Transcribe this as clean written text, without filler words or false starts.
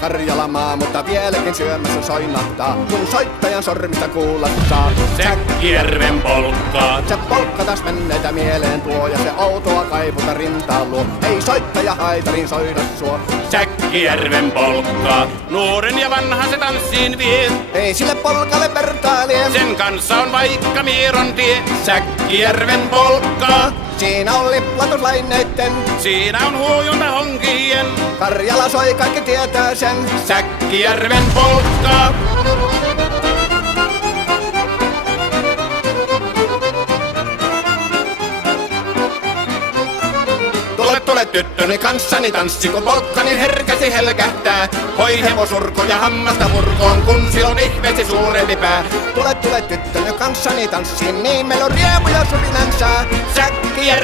Karjalamaa, mutta vieläkin syömässä soinahtaa, kun soittajan sormista kuulla saa. Säkkijärven polkkaa. Se polkka taas menneitä mieleen tuo, ja se outoa kaiputa rintaan luo. Ei soittaja haitarin soida suo. Säkkijärven polkkaa. Nuoren ja vanhan se tanssiin vie. Ei sille polkalle vertailee. Sen kanssa on vaikka Mieron tie. Säkkijärven polkkaa. Siinä on liplatuslaineitten, Siinä on huojunta honkien. Karjala soi, kaikki tietää sen. Säkkijärven polkkaa. Tule tyttöni kanssani tanssi, kun polkkani herkäsi helkähtää. Hoi hevosurko ja hammasta murkoon, kun silloin ihmeesi suurempi pää. Tule tyttöni kanssani tanssiin, niin meillä on riemuja surinansa. Säkkijärven